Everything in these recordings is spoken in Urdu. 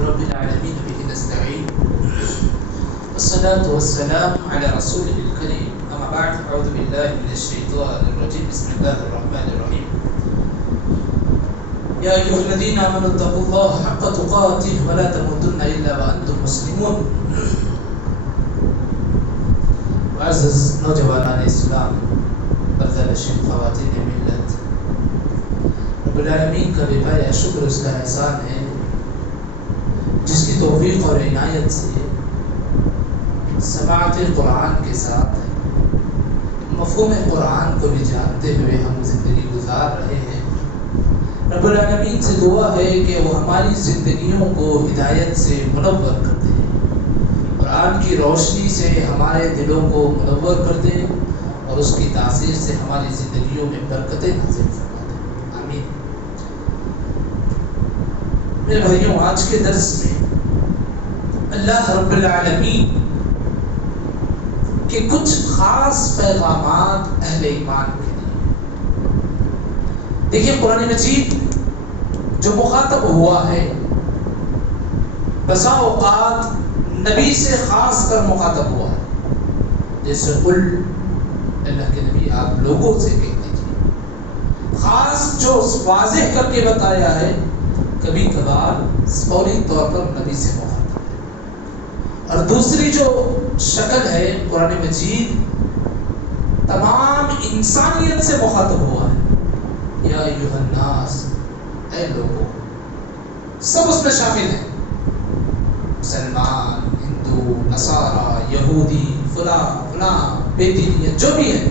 رب العالمين به نستعين والصلاة والسلام على رسوله الكريم أما بعد أعوذ بالله من الشيطان الرجيم بسم الله الرحمن الرحيم يا أيها الذين آمنوا اتقوا الله حق تقاته ولا تموتن إلا وأنتم مسلمون. معزز نوجوانان اسلام، برزنشین خواتین ملت، رب العالمین کا بے پایا شکر اس کا احسان ہے جس کی توفیق اور عنایت سے سماعت قرآن کے ساتھ مفہوم قرآن کو بھی جانتے ہوئے ہم زندگی گزار رہے ہیں. رب العالمین سے دعا ہے کہ وہ ہماری زندگیوں کو ہدایت سے منور کر دے، قرآن کی روشنی سے ہمارے دلوں کو منور کر دے اور اس کی تاثیر سے ہماری زندگیوں میں برکتیں نازل فرما دے. آمین. میرے بھائیوں، آج کے درس میں اللہ رب العالمین کے کچھ خاص پیغامات اہل ایمان کے لیے. دیکھیے، قرآن مجید جو مخاطب ہوا ہے بسا اوقات نبی سے خاص کر مخاطب ہوا ہے، جیسے قل، اللہ کے نبی آپ لوگوں سے کہہ دیجیے. خاص جو واضح کر کے بتایا ہے، کبھی کبھار فوری طور پر نبی سے مخاطب ہے. اور دوسری جو شکل ہے، قرآن مجید تمام انسانیت سے مخاطب ہوا ہے. یا ایھا الناس، اے لوگوں، سب اس میں شامل ہیں، مسلمان، ہندو، نصارہ، یہودی، فلاں بے دینیت، جو بھی ہے.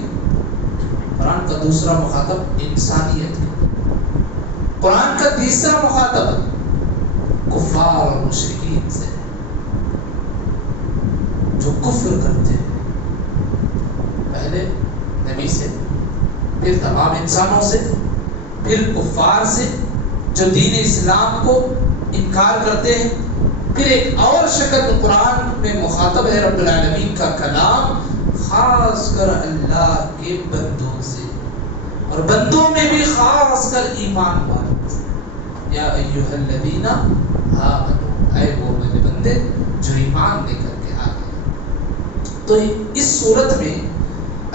قرآن کا دوسرا مخاطب انسانیت ہے. قرآن کا تیسرا مخاطب کفار اور مشرکین سے، جو کفر کرتے ہیں. پہلے نبی سے، پھر تمام انسانوں سے، پھر کفار سے جو دین اسلام کو انکار کرتے ہیں. پھر ایک اور شکل قرآن میں مخاطب ہے رب العالمین کا کلام، خاص کر اللہ کے بندوں سے، اور بندوں میں بھی خاص کر ایمان والوں سے. یا ایھا الذین آمنوا، اے وہ میرے بندے جو ایمان لے کر کے آ گئے. تو اس صورت میں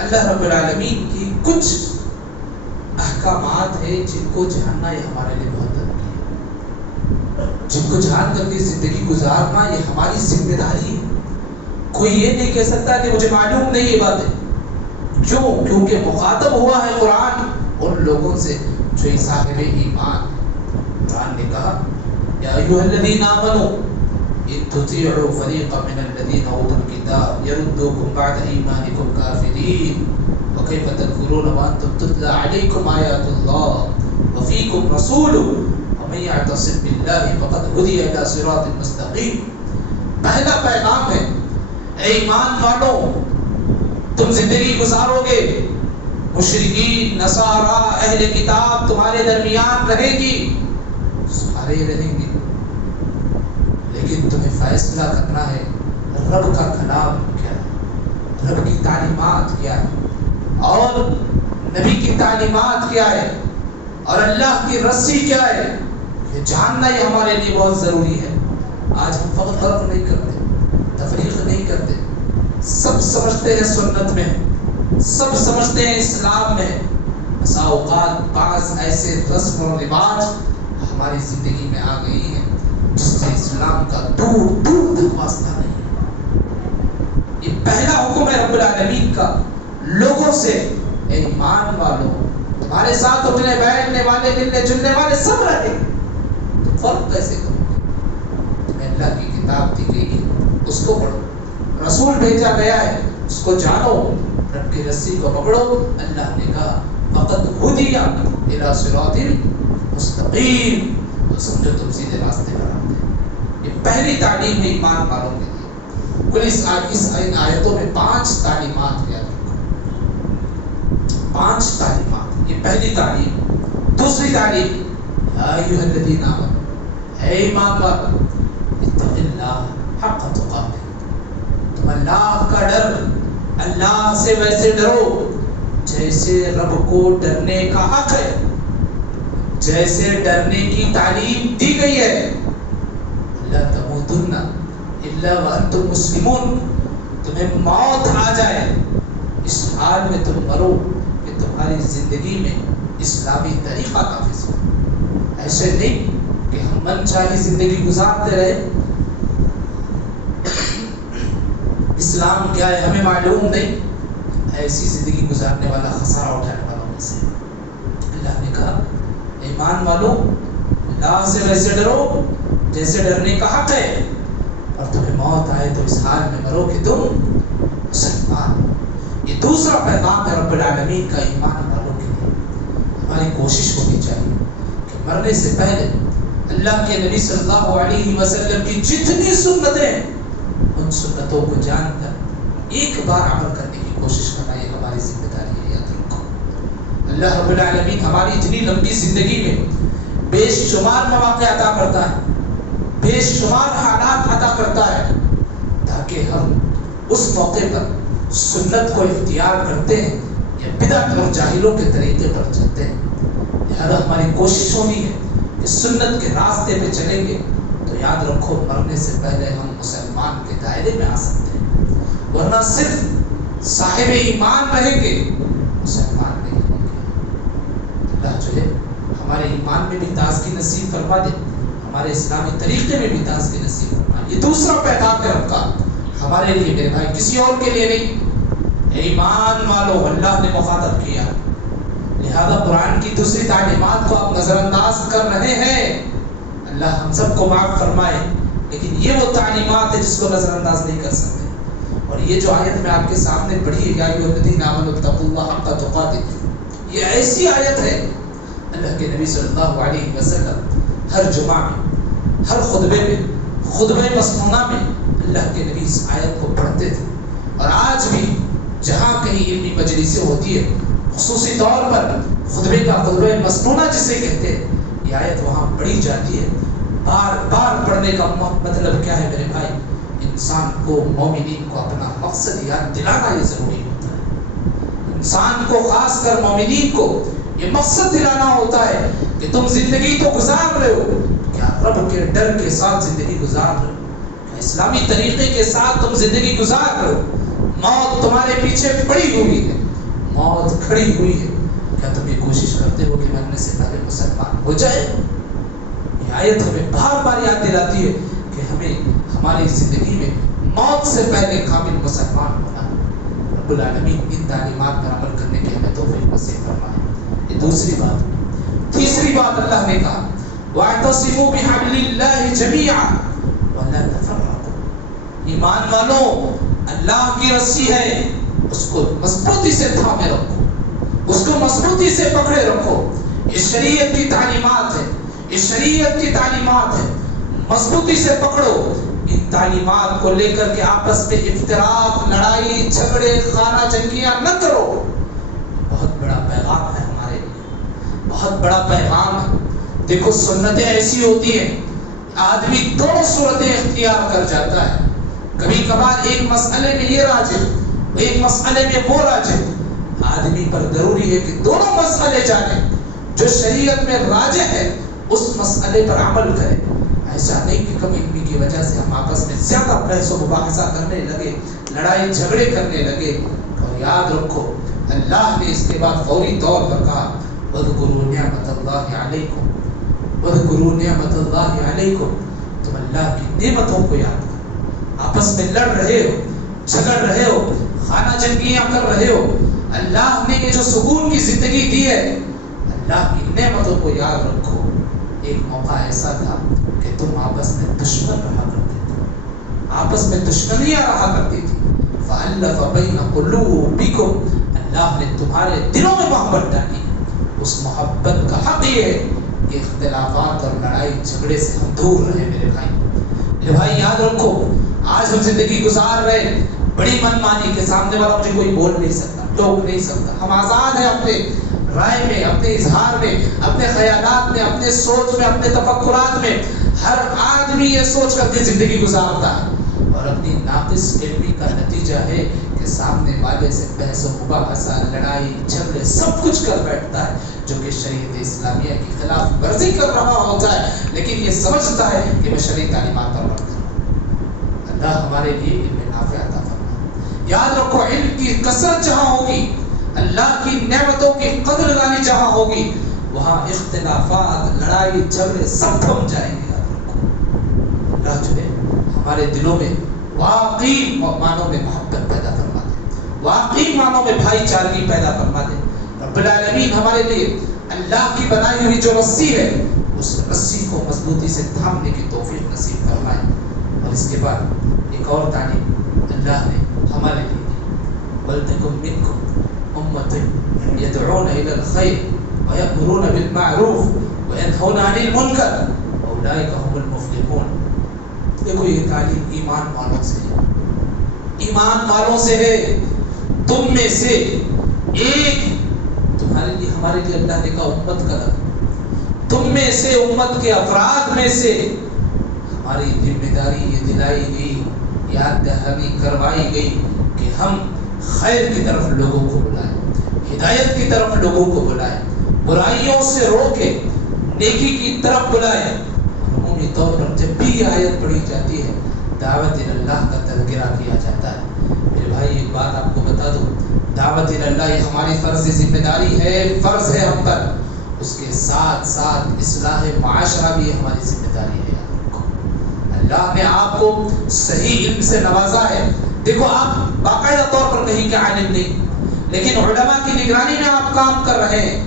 اللہ رب العالمین کی کچھ احکامات ہیں جن کو جاننا یہ ہمارے لیے بہت ضروری ہے، جن کو جان کر کے زندگی گزارنا یہ ہماری ذمہ داری ہے. کوئی یہ نہیں کہہ سکتا کہ مجھے معلوم نہیں یہ باتیں. کیوں؟ کیونکہ مخاطب ہوا ہے قرآن ان لوگوں سے جو صاحب ایمان. قرآن نے کہا یا ایھا الذین آمنوا ان تطیعوا فریقا من الذین اوتوا الکتاب یردوکم بعد ایمانکم کافرین وکیف تکفرون وانتم تتلی علیکم آیات اللہ وفیکم رسولہ ومن یعتصم باللہ فقد ہدی الی صراط مستقیم. پہلا پیغام ہے، اے ایمان والو، تم زندگی گزارو گے، مشرکین، نصارہ، اہل کتاب تمہارے درمیان رہے گی، سارے رہیں گے، لیکن تمہیں فیصلہ کرنا ہے رب کا کلام کیا ہے، رب کی تعلیمات کیا ہے، اور نبی کی تعلیمات کیا ہے، اور اللہ کی رسی کیا ہے. یہ جاننا یہ ہمارے لیے بہت ضروری ہے. آج ہم فقط فرق نہیں کرتے، تفریق نہیں کرتے. سب سمجھتے ہیں سنت میں، سب سمجھتے ہیں اسلام میں. بسا اوقات بعض ایسے رسم و رواج ہماری زندگی میں آ گئی ہیں جس سے اسلام کا دور دور تک واسطہ نہیں ہے. یہ پہلا حکم ہے رب العالمین کا لوگوں سے، اے ایمان والوں، تمہارے ساتھ اٹھنے بیٹھنے والے، ملنے جلنے والے سب رہے. تم فرق کیسے کرو گے؟ تمہیں اللہ کی کتاب دی گئی ہے، اس کو پڑھو. رسول بھیجا گیا ہے، اس کو جانو، رب کی رسی کو پکڑو. اللہ نے کہا فقد ہدی الی صراط مستقیم، تو سمجھو تم سیدھے راستے پر آ گئے. یہ پہلی تعلیم ہے ایمان والوں کے لیے. کل اس ان آیتوں میں 5 تعلیمات یاد رکھو، 5 تعلیمات. یہ پہلی تعلیم. دوسری تعلیم، یا ایھا الذین آمنوا، اے ایمان والو، اتقوا اللہ حق تقاتہ، تم اللہ کا ڈر، اللہ سے ویسے ڈرو جیسے رب کو ڈرنے کا حق ہے، جیسے ڈرنے کی تعلیم دی گئی ہے. لا تموتن الا وانتم مسلمون، تمہیں موت آ جائے اس حال میں تم مرو کہ تمہاری زندگی میں اسلامی طریقہ نافذ ہو. ایسے نہیں کہ ہم من چاہی زندگی گزارتے رہے. اسلام کیا ہے ہمیں معلوم نہیں، ایسی زندگی گزارنے والا خسارہ اٹھانے والوں میں سے. اللہ نے کہا ایمان والو اللہ سے ویسے ڈرو جیسے ڈرنے کا حق ہے، اور تمہیں موت آئے تو اس حال میں مرو کہ تم مسلمان. یہ دوسرا پیغام ہے رب العالمین کا ایمان والوں کے لیے. ہماری کوشش ہونی چاہیے کہ مرنے سے پہلے اللہ کے نبی صلی اللہ علیہ وسلم کی جتنی سنتیں ان سنتوں کو جان کر ایک بار عمل کرنے کی کوشش کرنا یہ ہماری ذمہ داری ہے. یاد رکھو اللہ رب العالمین ہماری اتنی لمبی زندگی میں بے شمار مواقع عطا کرتا ہے، بے شمار حالات عطا کرتا ہے تاکہ ہم اس موقع پر سنت کو اختیار کرتے ہیں یا بدعت اور جاہلوں کے طریقے پر چلتے ہیں. لہذا ہماری کوشش ہونی ہے کہ سنت کے راستے پہ چلیں گے تو یاد رکھو مرنے سے پہلے ہم مسلمان کے دائرے میں آ سکتے ہیں، ورنہ صرف صاحب ایمان رہیں گے مسلمان نہیں رہیں گے. اللہ جو ہے ہمارے ایمان میں بھی تازگی نصیب فرما دے، ہمارے اسلامی طریقے میں بھی تازگی نصیب فرما. یہ دوسرا پیغام ہے رب کا ہمارے لیے میرے بھائی، کسی اور کے لیے نہیں. ایمان والو اللہ نے مخاطب کیا، لہذا قرآن کی دوسری تعلیمات کو آپ نظر انداز کر رہے ہیں. اللہ ہم سب کو معاف فرمائے، لیکن یہ وہ تعلیمات ہے جس کو نظر انداز نہیں کر سکتے. اور یہ جو آیت میں آپ کے سامنے پڑھی ہے یا ایھا الذین آمنوا اتقوا اللہ حق تقاتہ، یہ ایسی آیت ہے اللہ کے نبی صلی اللہ علیہ وسلم ہر جمعہ میں، ہر خطبے میں، خطبہ مسنونہ میں اللہ کے نبی اس آیت کو پڑھتے تھے. اور آج بھی جہاں کہیں علمی مجلسیں ہوتی ہے خصوصی طور پر خطبے کا خطبہ مسنونہ جسے کہتے ہیں، یہ آیت وہاں پڑھی جاتی ہے. بار بار پڑھنے کا مطلب کیا ہے میرے بھائی؟ انسان کو، مومنین کو اپنا مقصد یاد دلانا یہ ضروری ہوتا ہے. انسان کو، خاص کر مومنین کو یہ مقصد دلانا ہوتا ہے کہ تم زندگی تو گزار رہے ہو، کیا رب کے ڈر کے ساتھ زندگی گزار رہے ہو؟ کیا اسلامی طریقے کے ساتھ تم زندگی گزار رہے ہو؟ موت تمہارے پیچھے پڑی ہوئی ہے، موت کھڑی ہوئی ہے، کیا تم یہ کوشش کرتے ہو کہ مرنے سے پہلے مسلمان ہو جائے؟ یہ آیت ہمیں بار بار یاد دلاتی ہے کہ ہمیں ہماری زندگی میں موت سے پہلے کامل مسلمان ہونا. رب العالمین ان تعلیمات پر عمل کرنے کی ہمیں توفیق نصیب فرمائے. یہ دوسری بات. تیسری بات اللہ نے کہا وَاعْتَصِمُوا بِحَبْلِ اللَّهِ جَمِيعًا وَلَا تَفَرَّقُوا. ایمان والو اللہ کی رسی ہے، اس کو مضبوطی سے تھامے رکھو، اس کو مضبوطی سے پکڑے رکھو. اس شریعت کی تعلیمات ہے، اس شریعت کی تعلیمات ہے، مضبوطی سے پکڑو. ان تعلیمات کو لے کر کے آپس میں اختلاف، لڑائی جھگڑے، خانہ جنگیاں نہ کرو. بہت بڑا پیغام ہے ہمارے لیے، بہت بڑا پیغام ہے. دیکھو سنتیں ایسی ہوتی ہیں آدمی دونوں صورتیں اختیار کر جاتا ہے. کبھی کبھار ایک مسئلے میں یہ راجح، ایک مسئلے میں وہ راجح. آدمی پر ضروری ہے کہ دونوں مسئلے جانے، جو شریعت میں راجح ہے اس مسئلے پر عمل کرے. ایسا نہیں کہ کم علمی کی وجہ سے ہم آپس میں زیادہ بحث و مباحثہ کرنے لگے، لڑائی جھگڑے کرنے لگے. اور یاد رکھو اللہ نے اس کے بعد فوری طور پر کہا وَاذْكُرُوا نِعْمَتَ اللَّهِ عَلَيْكُمْ وَاذْكُرُوا نِعْمَتَ اللَّهِ عَلَيْكُمْ. تم اللہ کی نعمتوں کو یاد کرو. آپس میں لڑ رہے ہو، جھگڑ رہے ہو، خانہ جنگیاں کر رہے ہو، اللہ نے یہ جو سکون کی زندگی دی ہے، اللہ کی نعمتوں کو یاد رکھو. ایک موقع ایسا تھا کہ تم آپس میں دشمن رہا کرتے تھے، آپس میں دشمنیاں رہا کرتی تھی. فَأَلَّفَ بَيْنَ قُلُوبِكُمْ. اللہ نے تمہارے دلوں میں محبت ڈالی. اس محبت کا حق یہ ہے کہ اختلافات اور لڑائی جھگڑے سے ہم دور رہے میرے بھائی. میرے بھائی یاد رکھو آج ہم زندگی گزار رہے بڑی من مانی کے، سامنے والا مجھے کوئی بول نہیں سکتا، ٹوک نہیں سکتا. ہم آزاد ہیں اپنے رائے میں، اپنے اظہار میں، اپنے خیالات میں، اپنے سوچ میں، اپنے تفکرات میں. ہر آدمی یہ سوچ کر کے زندگی گزارتا ہے، اور اپنی ناقص علمی کا نتیجہ ہے کہ سامنے والے سے بحث و مباحثہ، لڑائی جھگڑے سب کچھ کر بیٹھتا ہے. جو کہ شریعت اسلامیہ کی خلاف ورزی کر رہا ہوتا ہے لیکن یہ سمجھتا ہے کہ میں شرعی تعلیمات پر عمل کروں۔ اللہ ہمارے لیے علم نافع عطا فرمائے۔ یاد رکھو علم کی کثرت جہاں ہوگی، اللہ کی نعمتوں کی قدر دانی جہاں ہوگی، وہاں اختلافات، لڑائی جھگڑے سب تھم جائیں گے۔ یاد رکھو اللہ جو ہے ہمارے دلوں میں واقعی معنوں میں محبت پیدا فرما دے، واقعی معنوں میں بھائی چارگی پیدا فرما دے۔ رب العالمین ہمارے لیے اللہ کی بنائی ہوئی جو رسی ہے اس رسی کو مضبوطی سے تھامنے کی توفیق نصیب فرمائے۔ اور اس کے بعد ایک اور تعلیم اللہ نے ہمارے لیے دی، وَلْتَكُن مِّنكُمْ أُمَّةٌ يَدْعُونَ إِلَى الْخَيْرِ وَيَأْمُرُونَ بِالْمَعْرُوفِ وَيَنْهَوْنَ عَنِ الْمُنكَرِ وَأُولَٰئِكَ هُمُ الْمُفْلِحُونَ۔ دیکھو یہ تعلیم ایمان والوں سے ہے، ایمان والوں سے ہے۔ تم میں سے ایک، تمہارے لیے ہمارے لیے اللہ نے کہا امت کا لفظ، تم میں سے امت کے افراد میں سے ہماری ذمہ داری یہ دلائی گئی، یاد دہانی کروائی گئی کہ ہم خیر کی طرف لوگوں کو بلائیں، ہدایت کی طرف لوگوں کو بلائیں، برائیوں سے روکے، نیکی کی طرف بلائیں۔ عمومی طور پر جب بھی یہ آیت پڑھی جاتی ہے دعوت اللہ کا تذکرہ کیا جاتا ہے۔ میرے بھائی ایک بات آپ کو بتا دوں، دعوت اللہ یہ ہماری فرض ذمہ داری ہے، فرض ہے ہم پر، اس کے ساتھ ساتھ اصلاح معاشرہ بھی ہماری ذمہ داری ہے۔ اللہ نے آپ کو صحیح علم سے نوازا ہے۔ دیکھو آپ باقاعدہ طور پر کہیں کے عالم نہیں، لیکن علماء کی نگرانی میں آپ کام کر رہے ہیں۔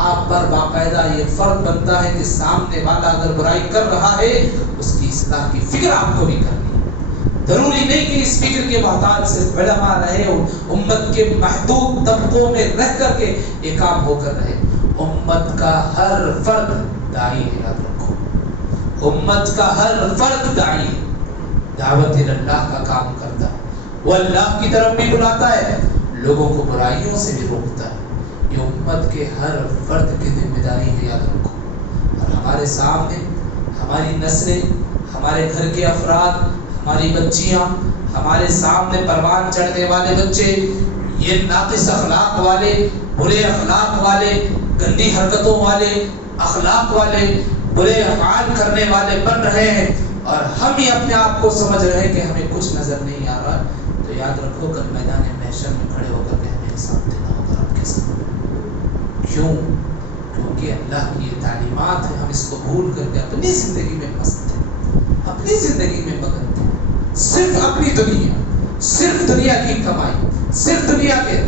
آپ پر باقاعدہ یہ فرض بنتا ہے کہ سامنے والا اگر برائی کر رہا ہے اس کی اصلاح کی فکر آپ کو بھی کرنی ہے۔ ضروری نہیں کہ اس فکر کے محتاج صرف علماء رہے، امت کے محدود طبقوں میں رہ کر کے یہ کام ہو کر رہے۔ امت کا ہر فرد داعی ہے، یاد رکھو، امت کا ہر فرد داعی ہے، دعوت اللہ کا کام کرتا ہے، وہ اللہ کی طرف بھی بلاتا ہے، لوگوں کو برائیوں سے بھی روکتا ہے۔ یہ امت کے ہر فرد کی ذمہ داری ہے، یاد رکھو۔ اور ہمارے سامنے ہماری نسلیں، ہمارے گھر کے افراد، ہماری بچیاں، ہمارے سامنے پروان چڑھنے والے بچے، یہ ناقص اخلاق والے، برے اخلاق والے، گندی حرکتوں والے، اخلاق والے، برے افعال کرنے والے بن رہے ہیں، اور ہم ہی اپنے آپ کو سمجھ رہے ہیں کہ ہمیں کچھ نظر نہیں آ رہا۔ تو یاد رکھو کل میدان محشر میں کھڑے ہو کر کے ہمیں حساب دینا ہوگا رب کے سامنے۔ کیوں؟ کیونکہ اللہ کی یہ تعلیمات ہیں، ہم اس کو بھول کر کے اپنی زندگی میں مست ہیں، اپنی زندگی میں مگن ہیں، صرف اپنی دنیا، صرف دنیا کی کمائی، صرف دنیا کے۔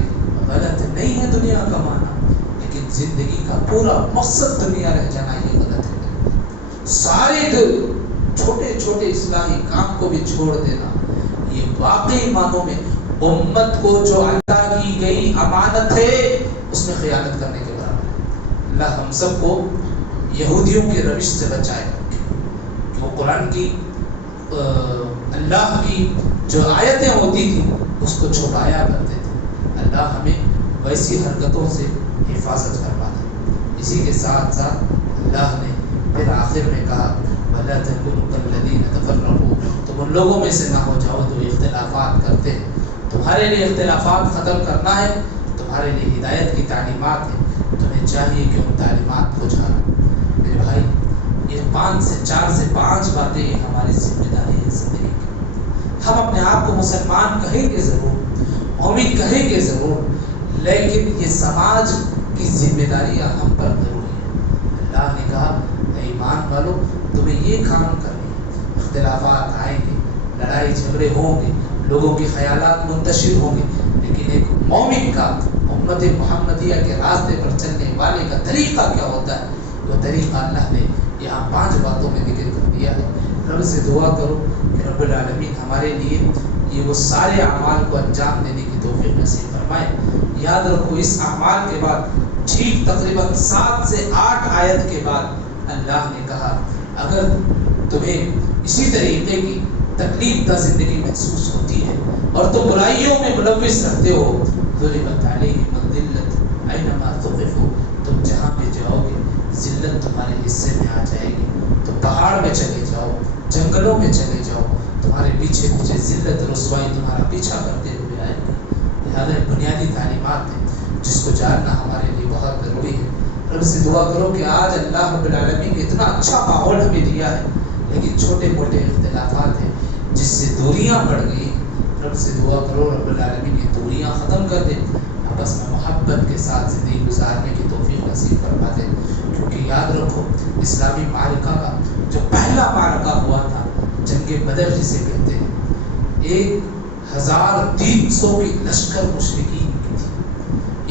غلط نہیں ہے دنیا کمانا، لیکن زندگی کا پورا مقصد دنیا رہ جانا یہ غلط ہے۔ سارے چھوٹے چھوٹے اصلاحی کام کو بھی چھوڑ دینا یہ واقعی معنوں میں امت کو جو عطا کی گئی امانت ہے اس میں خیانت کرنے کے برابر ہے۔ اللہ ہم سب کو یہودیوں کے روش سے بچائے، کہ وہ قرآن کی اللہ کی جو آیتیں ہوتی تھیں اس کو چھپایا کرتے تھے۔ اللہ ہمیں ویسی حرکتوں سے حفاظت کروا دے۔ اسی کے ساتھ ساتھ اللہ نے پھر آخر میں کہا وَلَا تَكُونُوا كَالَّذِينَ تَفَرَّقُوا، تم ان لوگوں میں سے نہ ہو جاؤ جو اختلافات کرتے ہیں۔ تمہارے لیے اختلافات ختم کرنا ہے، تمہارے لیے ہدایت کی تعلیمات ہیں، تمہیں چاہیے کہ ان تعلیمات کو جانا۔ میرے بھائی یہ 4 سے 5 باتیں یہ ہماری ذمہ داری ہے زندگی کی۔ ہم اپنے آپ کو مسلمان کہیں گے ضرور، مومن کہیں گے ضرور، لیکن یہ سماج کی ذمہ داریاں ہم پر ضروری ہیں۔ اللہ نے کہا اے ایمان والو تمہیں یہ کام کرنے ہیں۔ اختلافات آئیں گے، لڑائی جھگڑے ہوں گے، لوگوں کے خیالات منتشر ہوں گے، لیکن ایک مومن کا امت محمدیہ کے راستے پر چلنے والے کا طریقہ کیا ہوتا ہے؟ وہ طریقہ اللہ نے یہاں 5 باتوں میں ذکر کر دیا ہے۔ رب سے دعا کرو کہ رب العالمین ہمارے لیے یہ وہ سارے اعمال کو انجام دینے کی توفیق نصیب فرمائے۔ یاد رکھو اس اعمال کے بعد ٹھیک تقریباً 7 سے 8 آیت کے بعد اللہ نے کہا اگر تمہیں اسی طریقے کی تکلیف دہ زندگی محسوس ہوتی ہے اور تم برائیوں میں ملوث رہتے ہو، ضربت علیہم الذلۃ اینما ثقفوا، تم جہاں بھی جاؤ گے ذلت تمہارے حصے میں آ جائے گی۔ تم پہاڑ میں چلے جاؤ، جنگلوں میں چلے جاؤ، تمہارے پیچھے پیچھے ذلت رسوائی تمہارا پیچھا کرتے ہوئے آئے گی۔ لہٰذا بنیادی تعلیمات ہیں جس کو جاننا ہمارے لیے بہت ضروری ہے۔ رب سے دعا کرو کہ آج اللہ رب العالمین نے اتنا اچھا ماحول ہمیں دیا ہے، لیکن چھوٹے موٹے اختلافات ہیں جس سے دوریاں بڑھ گئی. رب سے دعا کرو رب العالمین یہ دوریاں ختم کر دے، آپس میں محبت کے ساتھ زندگی گزارنے کی توفیق نصیب فرما دے. کیونکہ یاد رکھو اسلامی معرکہ کا جو پہلا معرکہ ہوا تھا جنگ بدر جسے کہتے ہیں، 1300 کی لشکر مشرکین کی تھی.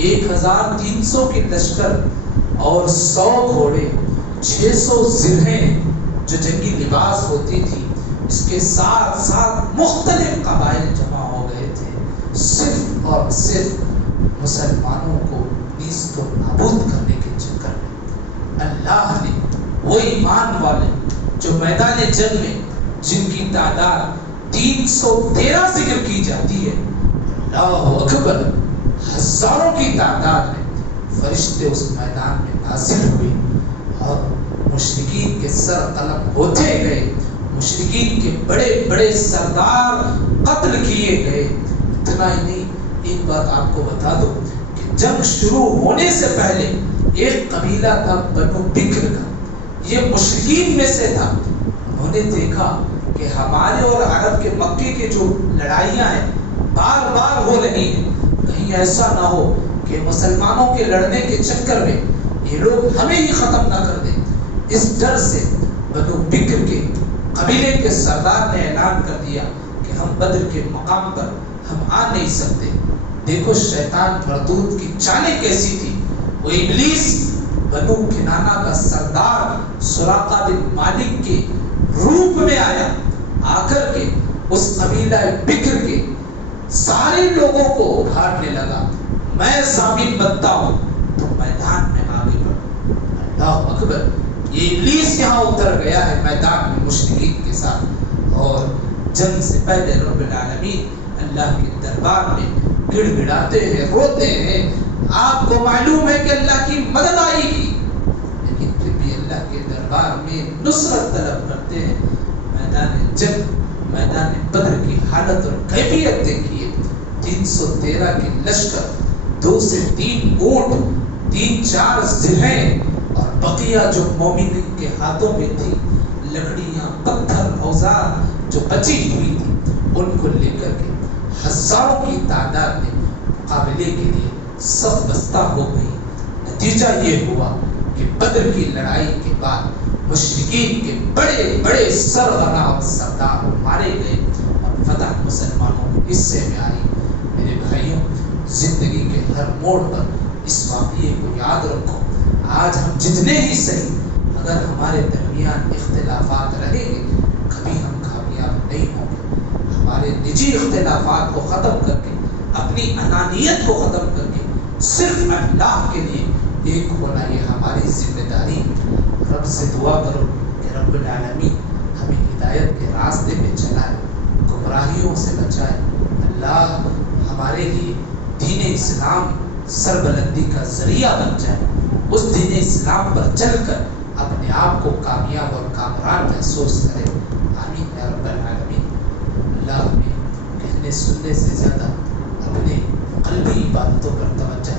1300 کی لشکر اور 100 گھوڑے، 600 زرہیں جو جنگی لباس ہوتی تھی، اس کے ساتھ ساتھ مختلف قبائل جمع ہو گئے تھے صرف اور صرف مسلمانوں کو نیست و نابود کرنے کے چکر میں. اللہ نے وہ ایمان والے جو میدان جنگ میں جن کی تعداد 313 ذکر کی جاتی ہے، اللہ اکبر، ہزاروں کی تعداد میں فرشتے اس میدان میں نازل ہوئے اور مشرکین کے سر قلم ہوتے گئے، مشرکین کے بڑے بڑے سردار قتل کیے گئے. اتنا ہی نہیں، ایک بات آپ کو بتا دو کہ جنگ شروع ہونے سے پہلے ایک قبیلہ تھا بنو بکر کا، یہ مشرکین میں سے تھا. انہوں نے دیکھا کہ ہمارے اور عرب کے مکے کے جو لڑائیاں ہیں بار بار ہو رہی ہیں، کہیں ایسا نہ ہو کہ مسلمانوں کے لڑنے کے چکر میں یہ لوگ ہمیں ہی ختم نہ کر دیں. اس ڈر سے بنو بکر کے قبیلے کے سردار نے اعلان کر دیا کہ ہم بدر کے مقام پر ہم آ نہیں سکتے. دیکھو شیطان مردود کی چالیں کیسی تھی. وہ ابلیس بنو کنانہ کا سردار سراقہ بن مالک کے روپ میں آیا، آ کر کے اس قبیلہ بکر کے سارے لوگوں کو اکھاڑنے لگا. میں ضامن بنتا ہوں تو میدان میں آگے بڑھو. اللہ اکبر، یہ ابلیس یہاں اتر گیا ہے میدان میں مشرکین کے ساتھ، اور جنگ سے پہلے رب العالمین اللہ کے دربار میں گڑ گڑاتے ہیں، روتے ہیں. آپ کو معلوم ہے کہ اللہ کی مدد آئی گی، لیکن پھر بھی اللہ کے دربار میں نصرت طلب کرتے ہیں. میدان جنگ، میدان بدر کی حالت اور کیفیت دیکھیے. 313 کے لشکر، 2 سے 3 اونٹ، 3-4 زرہیں، اور بقیہ جو مومنین کے ہاتھوں میں تھی لکڑیاں، پتھر، اوزار جو بچی ہوئی تھی، ان کو لے کر کے ہزاروں کی تعداد میں مقابلے کے لیے صف بستہ ہو گئی. نتیجہ یہ ہوا کہ بدر کی لڑائی کے بعد مشرکین کے بڑے بڑے سرغنہ اور سردار مارے گئے اور فتح مسلمانوں کے حصے میں آئی. میرے بھائیوں، زندگی کے ہر موڑ پر اس واقعے کو یاد رکھو. آج ہم جتنے ہی صحیح اگر ہمارے درمیان اختلافات رہیں گے، کبھی ہم کامیاب نہیں ہوں گے. ہمارے نجی اختلافات کو ختم کر کے، اپنی انانیت کو ختم کر کے صرف اللہ کے لیے ایک ہونا، یہ ہماری ذمہ داری ہے. رب سے دعا کرو کہ رب العالمین ہمیں ہدایت کے راستے پہ چلائے، گمراہیوں سے بچائے. اللہ ہمارے لیے دین اسلام سربلندی کا ذریعہ بن جائے، اس دین اسلام پر چل کر اپنے آپ کو کامیاب اور کامران محسوس کرے. آمین یا رب العالمین. اللہ ہمیں کہنے سننے سے زیادہ اپنے قلبی عبادتوں پر توجہ